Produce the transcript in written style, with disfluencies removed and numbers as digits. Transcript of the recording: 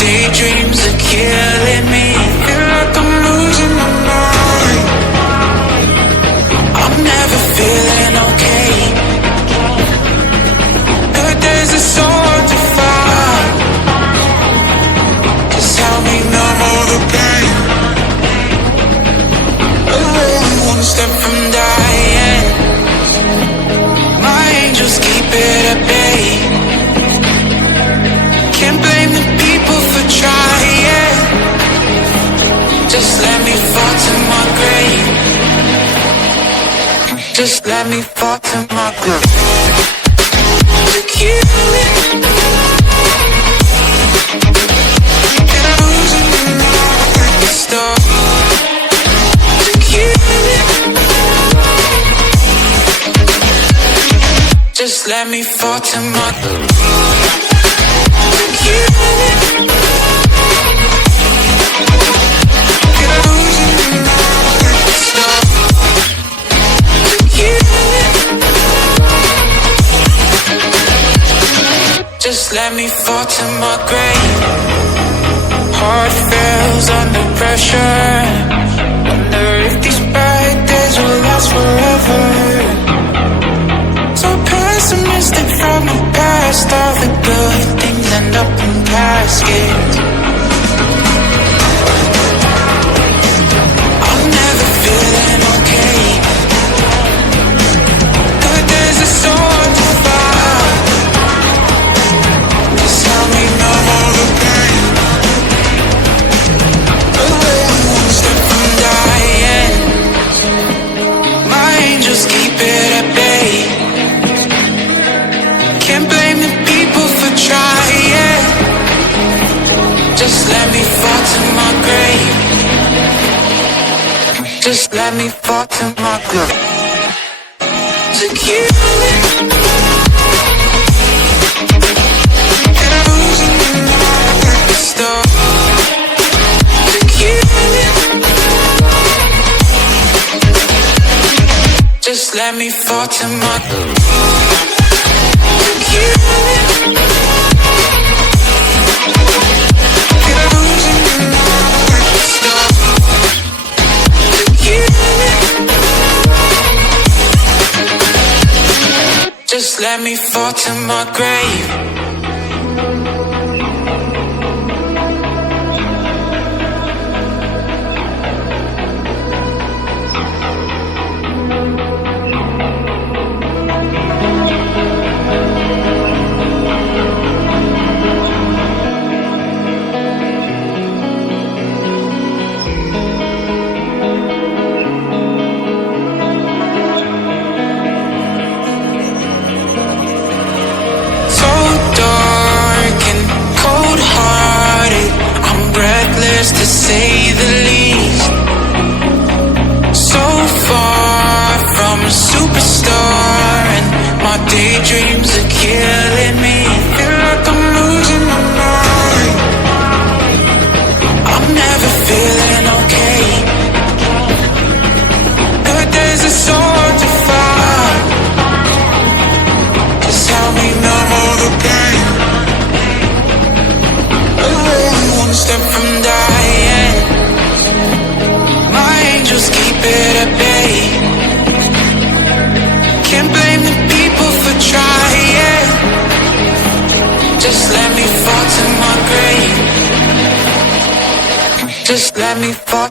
daydreams are killing me. Feel like I'm losing my mind. I'm never feeling okay. But there's a soul to find. Just help me numb all the pain. Only one step from dying. My angels keep it at bay. Can't blame the people for trying. Just let me fall to my grave. Just let me fall to my grave. To kill it. And I'm losing my mind. Stop. To kill it. Just let me fall to my grave. To kill it. And I'm losing my mind. Stop. To kill it. Just let me fall to my grave. Heart fails under pressure. Wonder if these bad days will last forever. So pessimistic from the past. All the good things end up in caskets. I'm never feeling okay. But there's a soul to find. Just help me numb all the pain. One step from dying. My angels keep it at bay. Can't blame the people for trying. Just let me fall to my grave. Just let me fall to my grave. To kill it. And I'm losing my mind. Stop. To kill it. Just let me fall to my grave. To kill it. And I'm losing my mind. Stop. To kill it. Just let me fall to my grave. So dark and cold-hearted, I'm breathless to say the least. So far from a superstar, and my daydreams are killing me. Feel like I'm losing my mind. I'm never feeling okay. But there's a soul to find. Just help me numb all the pain. Only one step from dying. My angels keep it at bay. Can't blame the people for trying. Just let me fall to my grave. Just let me fall